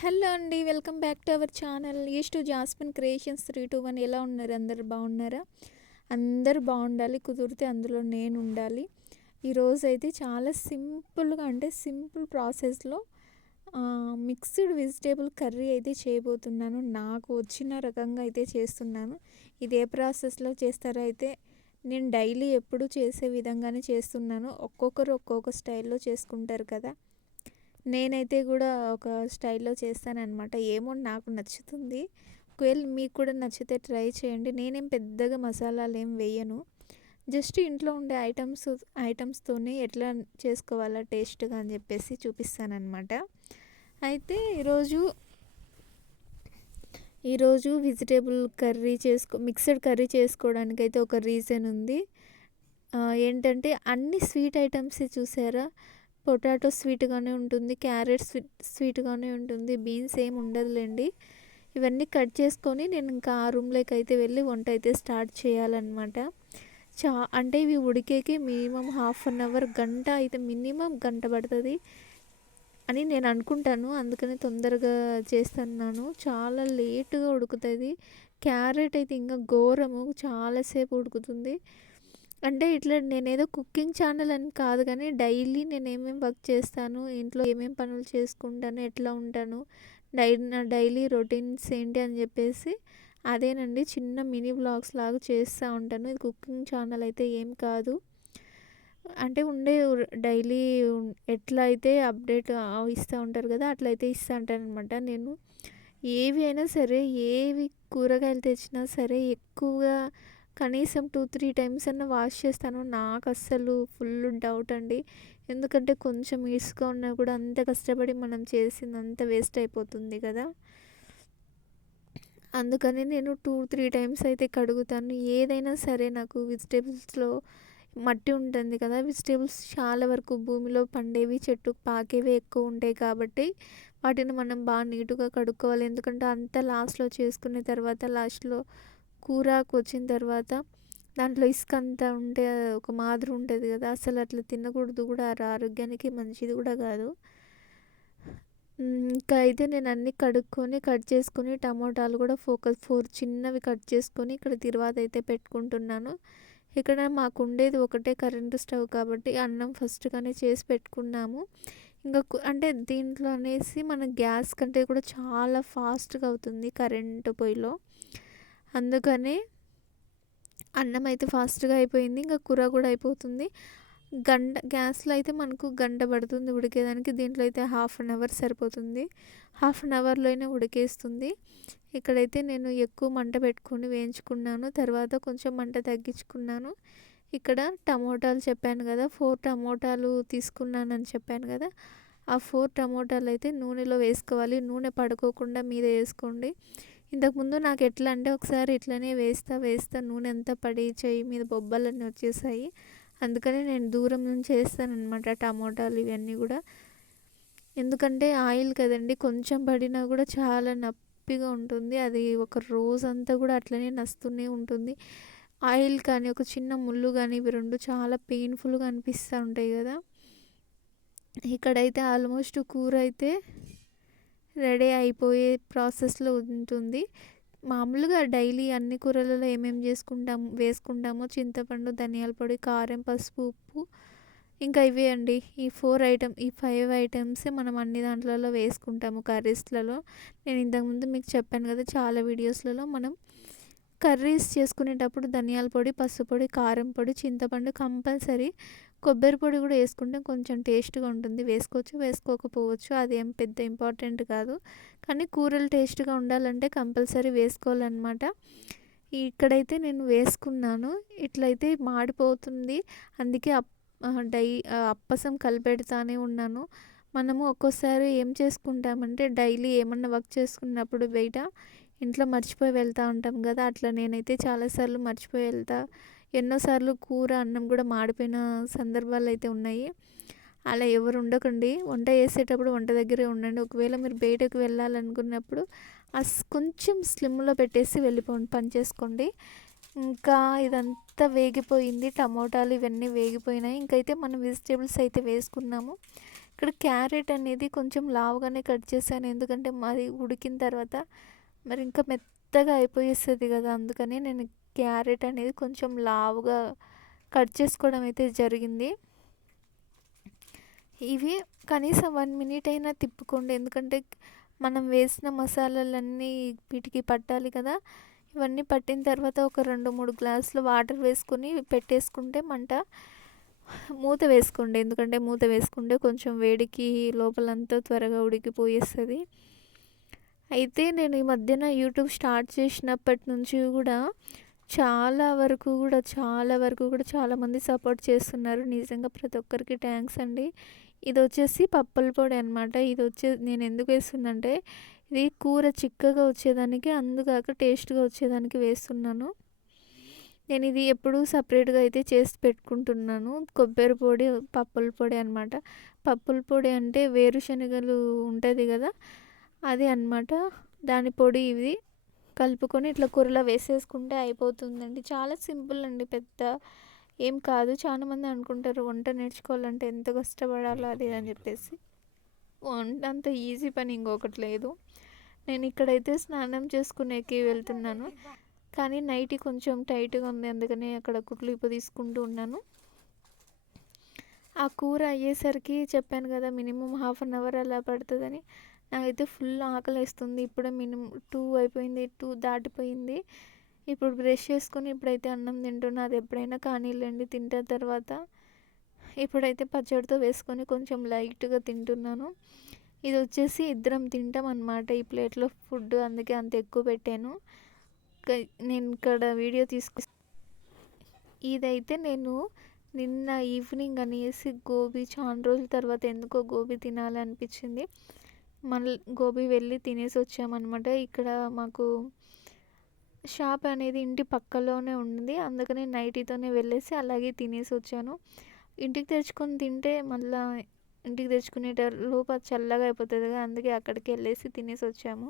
Hello అండి welcome back to our channel. Is to Jasmine Creations three two one. ఎలా ఉన్నారు? అందరు బాగున్నారా? అందరు బాగుండాలి కుదిరితే అందులో నేను ఉండాలి. ఈరోజు అయితే చాలా సింపుల్గా అంటే సింపుల్ ప్రాసెస్లో మిక్స్డ్ వెజిటేబుల్ కర్రీ అయితే చేయబోతున్నాను. నాకు వచ్చిన రకంగా అయితే చేస్తున్నాను. ఇది ఏ ప్రాసెస్లో చేస్తారో అయితే నేను డైలీ ఎప్పుడు చేసే విధంగానే చేస్తున్నాను. ఒక్కొక్కరు ఒక్కొక్క స్టైల్లో చేసుకుంటారు కదా. నేనైతే కూడా ఒక స్టైల్లో చేస్తానన్నమాట. ఏమో నాకు నచ్చుతుంది. ఒకవేళ మీకు కూడా నచ్చితే ట్రై చేయండి. నేనేం పెద్దగా మసాలాలు ఏం వేయను. జస్ట్ ఇంట్లో ఉండే ఐటమ్స్ ఐటమ్స్తోనే ఎట్లా చేసుకోవాలా టేస్ట్గా అని చెప్పేసి చూపిస్తానమాట అయితే ఈరోజు ఈరోజు వెజిటేబుల్ కర్రీ చేసుకో మిక్సడ్ కర్రీ చేసుకోవడానికి అయితే ఒక రీజన్ ఉంది. ఏంటంటే అన్ని స్వీట్ ఐటమ్స్ చూసారా? పొటాటో స్వీట్గానే ఉంటుంది క్యారెట్ స్వీట్ స్వీట్గానే ఉంటుంది బీన్స్ ఏం ఉండదులేండి. ఇవన్నీ కట్ చేసుకొని నేను ఇంకా ఆ రూమ్లోకి అయితే వెళ్ళి వంట అయితే స్టార్ట్ చేయాలన్నమాట. చా అంటే ఇవి ఉడికేకి మినిమం హాఫ్ అన్ అవర్ గంట అయితే మినిమం గంట పడుతుంది అని నేను అనుకుంటాను అందుకని తొందరగా చేస్తున్నాను. చాలా లేటుగా ఉడుకుతుంది క్యారెట్ అయితే ఇంకా ఘోరము చాలాసేపు ఉడుకుతుంది. అంటే ఇట్లా నేనేదో కుకింగ్ ఛానల్ అని కాదు కానీ డైలీ నేను ఏమేమి వర్క్ చేస్తాను ఇంట్లో ఏమేమి పనులు చేసుకుంటాను ఎట్లా ఉంటాను డై నా డైలీ రొటీన్స్ ఏంటి అని చెప్పేసి అదేనండి చిన్న మినీ బ్లాగ్స్ లాగా చేస్తూ ఉంటాను. ఇది కుకింగ్ ఛానల్ అయితే ఏం కాదు. అంటే ఉండే డైలీ ఎట్లా అయితే అప్డేట్ ఇస్తూ ఉంటారు కదా అట్లయితే ఇస్తూ ఉంటానమాట నేను ఏవి అయినా సరే ఏవి కూరగాయలు తెచ్చినా సరే ఎక్కువగా కనీసం టూ త్రీ టైమ్స్ అన్న వాష్ చేస్తాను. నాకు అస్సలు ఫుల్ డౌట్ అండి. ఎందుకంటే కొంచెం ఇసుక ఉన్నా కూడా అంత కష్టపడి మనం చేసింది అంత వేస్ట్ అయిపోతుంది కదా. అందుకని నేను టూ త్రీ టైమ్స్ అయితే కడుగుతాను. ఏదైనా సరే నాకు వెజిటేబుల్స్లో మట్టి ఉంటుంది కదా. వెజిటేబుల్స్ చాలా వరకు భూమిలో పండేవి చెట్టు పాకేవి ఎక్కువ ఉంటాయి కాబట్టి వాటిని మనం బాగా నీటుగా కడుక్కోవాలి. ఎందుకంటే అంత లాస్ట్లో చేసుకునే తర్వాత లాస్ట్లో కూరకు వచ్చిన తర్వాత దాంట్లో ఇసుక అంతా ఉంటే ఒక మాదిరి ఉంటుంది కదా అసలు అట్లా తినకూడదు కూడా ఆరోగ్యానికి మంచిది కూడా కాదు. ఇంకా అయితే నేను అన్నీ కడుక్కొని కట్ చేసుకొని టమోటాలు కూడా ఫోకస్ ఫోర్ చిన్నవి కట్ చేసుకొని ఇక్కడ తిరువాత అయితే పెట్టుకుంటున్నాను. ఇక్కడ మాకు ఉండేది ఒకటే కరెంటు స్టవ్ కాబట్టి అన్నం ఫస్ట్గానే చేసి పెట్టుకున్నాము. ఇంకా అంటే దీంట్లో అనేసి మన గ్యాస్ కంటే కూడా చాలా ఫాస్ట్గా అవుతుంది కరెంటు పొయ్యిలో. అందుకనే అన్నం అయితే ఫాస్ట్గా అయిపోయింది ఇంకా కూర కూడా అయిపోతుంది. గంట గ్యాస్లో అయితే మనకు గంట పడుతుంది ఉడికేదానికి దీంట్లో అయితే హాఫ్ అన్ అవర్ సరిపోతుంది. హాఫ్ అన్ అవర్లోనే ఉడికేస్తుంది. ఇక్కడైతే నేను ఎక్కువ మంట పెట్టుకొని వేయించుకున్నాను తర్వాత కొంచెం మంట తగ్గించుకున్నాను. ఇక్కడ టమోటాలు చెప్పాను కదా ఫోర్ టమోటాలు తీసుకున్నానని చెప్పాను కదా ఆ ఫోర్ టమోటాలు అయితే నూనెలో వేసుకోవాలి. నూనె పడుకోకుండా మీద వేసుకోండి. ఇంతకుముందు నాకు ఎట్లా అంటే ఒకసారి ఇట్లనే వేస్తా వేస్తా నూనె అంతా పడి చేయి మీద బొబ్బలన్నీ వచ్చేసాయి. అందుకనే నేను దూరం నుంచి వేస్తానమాట టమోటాలు ఇవన్నీ కూడా. ఎందుకంటే ఆయిల్ కదండి కొంచెం పడినా కూడా చాలా నప్పిగా ఉంటుంది. అది ఒక రోజంతా కూడా అట్లనే నస్తూనే ఉంటుంది. ఆయిల్ కానీ ఒక చిన్న ముళ్ళు కానీ ఇవి రెండు చాలా పెయిన్ఫుల్గా అనిపిస్తూ ఉంటాయి కదా. ఇక్కడైతే ఆల్మోస్ట్ కూర అయితే రెడీ అయిపోయే ప్రాసెస్లో ఉంటుంది. మామూలుగా డైలీ అన్ని కూరలలో ఏమేమి చేసుకుంటాం వేసుకుంటామో చింతపండు ధనియాల పొడి కారం పసుపు ఉప్పు. ఇంకా ఇవే అండి. ఈ ఫోర్ ఐటమ్ ఈ ఫైవ్ ఐటమ్సే మనం అన్ని దాంట్లలో వేసుకుంటాము కర్రీస్లలో. నేను ఇంతకుముందు మీకు చెప్పాను కదా చాలా వీడియోస్లలో మనం కర్రీస్ చేసుకునేటప్పుడు ధనియాల పొడి పసుపు పొడి కారం పొడి చింతపండు కంపల్సరీ. కొబ్బరి పొడి కూడా వేసుకుంటే కొంచెం టేస్ట్గా ఉంటుంది. వేసుకోవచ్చు వేసుకోకపోవచ్చు అదేం పెద్ద ఇంపార్టెంట్ కాదు. కానీ కూరలు టేస్ట్గా ఉండాలంటే కంపల్సరీ వేసుకోవాలన్నమాట. ఇక్కడైతే నేను వేసుకున్నాను. ఇట్లయితే మాడిపోతుంది. అందుకే అప్ డై అప్పసం కలిపెడతానే ఉన్నాను. మనము ఒక్కోసారి ఏం చేసుకుంటామంటే డైలీ ఏమన్నా వర్క్ చేసుకున్నప్పుడు బయట ఇంట్లో మర్చిపోయి వెళ్తూ ఉంటాం కదా అట్లా నేనైతే చాలాసార్లు మర్చిపోయి వెళ్తా. ఎన్నోసార్లు కూర అన్నం కూడా మాడిపోయిన సందర్భాలు అయితే ఉన్నాయి. అలా ఎవరు ఉండకండి. వంట చేసేటప్పుడు వంట దగ్గరే ఉండండి. ఒకవేళ మీరు బయటకు వెళ్ళాలనుకున్నప్పుడు అస్ కొంచెం స్లిమ్లో పెట్టేసి వెళ్ళిపోండి పని చేసుకోండి. ఇంకా ఇదంతా వేగిపోయింది. టమోటాలు ఇవన్నీ వేగిపోయినాయి. ఇంకైతే మనం వెజిటేబుల్స్ అయితే వేసుకున్నాము. ఇక్కడ క్యారెట్ అనేది కొంచెం లావుగానే కట్ చేశాను. ఎందుకంటే మాది ఉడికిన తర్వాత మరి ఇంకా మెత్తగా అయిపోయేస్తుంది కదా అందుకని నేను క్యారెట్ అనేది కొంచెం లావుగా కట్ చేసుకోవడం అయితే జరిగింది. ఇవి కనీసం వన్ మినిట్ అయినా తిప్పుకోండి ఎందుకంటే మనం వేసిన మసాలాలన్నీ వీటికి పట్టాలి కదా. ఇవన్నీ పట్టిన తర్వాత ఒక రెండు మూడు గ్లాసులు వాటర్ వేసుకొని పెట్టేసుకుంటే మంట మూత వేసుకోండి ఎందుకంటే మూత వేసుకుంటే కొంచెం వేడికి లోపలంతా త్వరగా ఉడికిపోయేస్తుంది. అయితే నేను ఈ మధ్యన యూట్యూబ్ స్టార్ట్ చేసినప్పటి నుంచి కూడా చాలా వరకు కూడా చాలా వరకు కూడా చాలామంది సపోర్ట్ చేస్తున్నారు. నిజంగా ప్రతి ఒక్కరికి థ్యాంక్స్ అండి. ఇది వచ్చేసి పప్పల పొడి అనమాట ఇది వచ్చే నేను ఎందుకు వేస్తుందంటే ఇది కూర చిక్కగా వచ్చేదానికి అందుకాక టేస్ట్గా వచ్చేదానికి వేస్తున్నాను. నేను ఇది ఎప్పుడూ సపరేట్గా అయితే చేసి పెట్టుకుంటున్నాను. కొబ్బరి పొడి పప్పుల పొడి అనమాట పప్పుల పొడి అంటే వేరుశనగలు ఉంటుంది కదా అది అనమాట దాని పొడి ఇది కలుపుకొని ఇట్లా కూరలో వేసేసుకుంటే అయిపోతుందండి. చాలా సింపుల్ అండి పెద్ద ఏం కాదు. చాలామంది అనుకుంటారు వంట నేర్చుకోవాలంటే ఎంత కష్టపడాలో అది అని చెప్పేసి. వంట అంత ఈజీ పని ఇంకొకటి లేదు. నేను ఇక్కడైతే స్నానం చేసుకునేకి వెళ్తున్నాను. కానీ నైట్ కొంచెం టైట్గా ఉంది. అందుకనే అక్కడ కుట్లు ఇప్పు తీసుకుంటూ ఉన్నాను. ఆ కూర అయ్యేసరికి చెప్పాను కదా మినిమం హాఫ్ అన్ అవర్ అలా పడుతుందని. నాకైతే ఫుల్ ఆకలి వేస్తుంది ఇప్పుడే మినిమం టూ అయిపోయింది టూ దాటిపోయింది. ఇప్పుడు బ్రష్ చేసుకుని ఇప్పుడైతే అన్నం తింటున్నా. అది ఎప్పుడైనా కానీలేండి తింటే తర్వాత. ఇప్పుడైతే పచ్చడితో వేసుకొని కొంచెం లైట్గా తింటున్నాను. ఇది వచ్చేసి ఇద్దరం తింటాం అనమాట ఈ ప్లేట్లో ఫుడ్. అందుకే అంత ఎక్కువ పెట్టాను. నేను ఇక్కడ వీడియో తీసుకు ఇదైతే నేను నిన్న ఈవినింగ్ అనేసి గోబీ చాలా రోజుల తర్వాత ఎందుకో గోబీ తినాలి అనిపించింది మళ్ళీ గోబీ వెళ్ళి తినేసి వచ్చామన్నమాట. ఇక్కడ మాకు షాప్ అనేది ఇంటి పక్కలోనే ఉంది. అందుకని నైటీతోనే వెళ్ళేసి అలాగే తినేసి వచ్చాను. ఇంటికి తెచ్చుకొని తింటే మళ్ళీ ఇంటికి తెచ్చుకునేట లోపు చల్లగా అయిపోతుంది కదా అందుకే అక్కడికి వెళ్ళేసి తినేసి వచ్చాము.